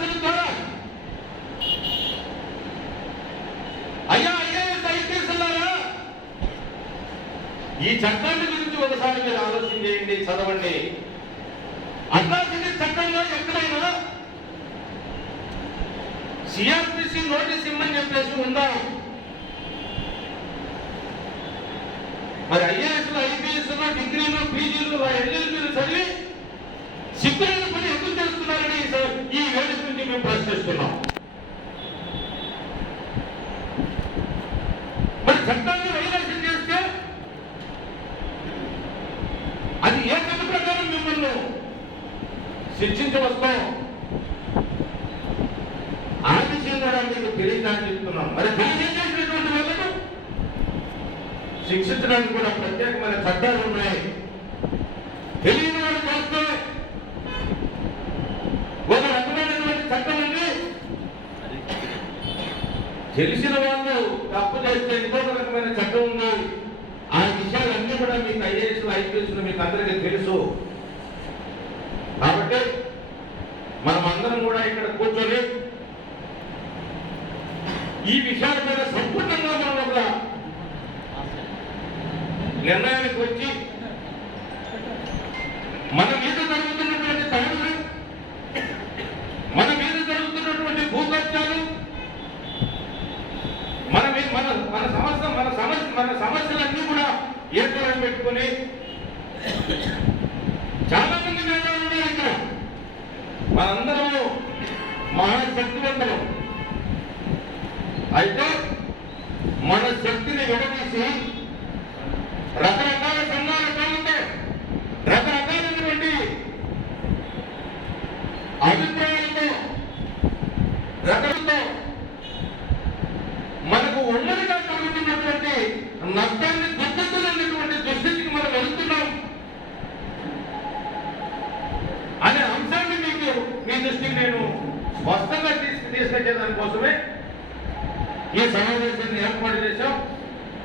ఐఏఎస్ల అయ్యా ఐఏఎస్ ఈ చట్టాన్ని గురించి ఒకసారి మీరు ఆలోచన చేయండి చదవండి. అట్లాంటి చట్టంలో ఎక్కడైనా సిఆర్పిసి నోటీస్ ఇమ్మని చెప్పేసి ఉందా? మరి ఐఏఎస్లు ఐపీఎస్లు డిగ్రీలు పీజీలు ఎల్ఎల్బీలు చదివి సిగ్గులు అది ఏ కథ ప్రకారం మిమ్మల్ని శిక్షించవస్తాం ఆ విషయం తెలియదా మీకు చెప్తున్నాం మరి తెలియజేసినటువంటి వాళ్ళను శిక్షించడానికి కూడా ప్రత్యేకమైన చట్టాలు ఉన్నాయి. తెలియని వాడు వస్తే ఒక రకమైనటువంటి చట్టం ఉంది. తెలిసిన వాళ్ళు తప్పు చేస్తే ఇంకొక రకమైన చట్టం ఉంది. విషయాలన్నీ మీకు ఐఏఎస్ ఐపీఎస్ మీకు అందరికీ తెలుసు. కాబట్టి మనం అందరం కూడా ఇక్కడ కూర్చొని ఈ విషయాల మీద సంపూర్ణంగా మనం ఒక నిర్ణయానికి వచ్చి మన మీద జరుగుతున్నటువంటి దాడులు మన మీద జరుగుతున్నటువంటి భూకబ్జాలు మన మీద మన మన సమస్య మన సమస్య మన సమస్యలన్నీ కూడా ఏర్పాటు పెట్టుకొని చాలా మంది మేధావులు ఉన్నారు ఇక్కడ. మనందరము మహాశక్తివంతులు. అయితే మన శక్తిని విడదీసి రకరకాల సంఘాలు పేరుతో రకరకాలైనటువంటి అభిప్రాయాలతో రకలతో మనకు ఉన్నదిగా కలుగుతున్నటువంటి నష్టాన్ని స్పష్టంగా తీసుకు ఈ సమావేశాన్ని ఏర్పాటు చేశాం.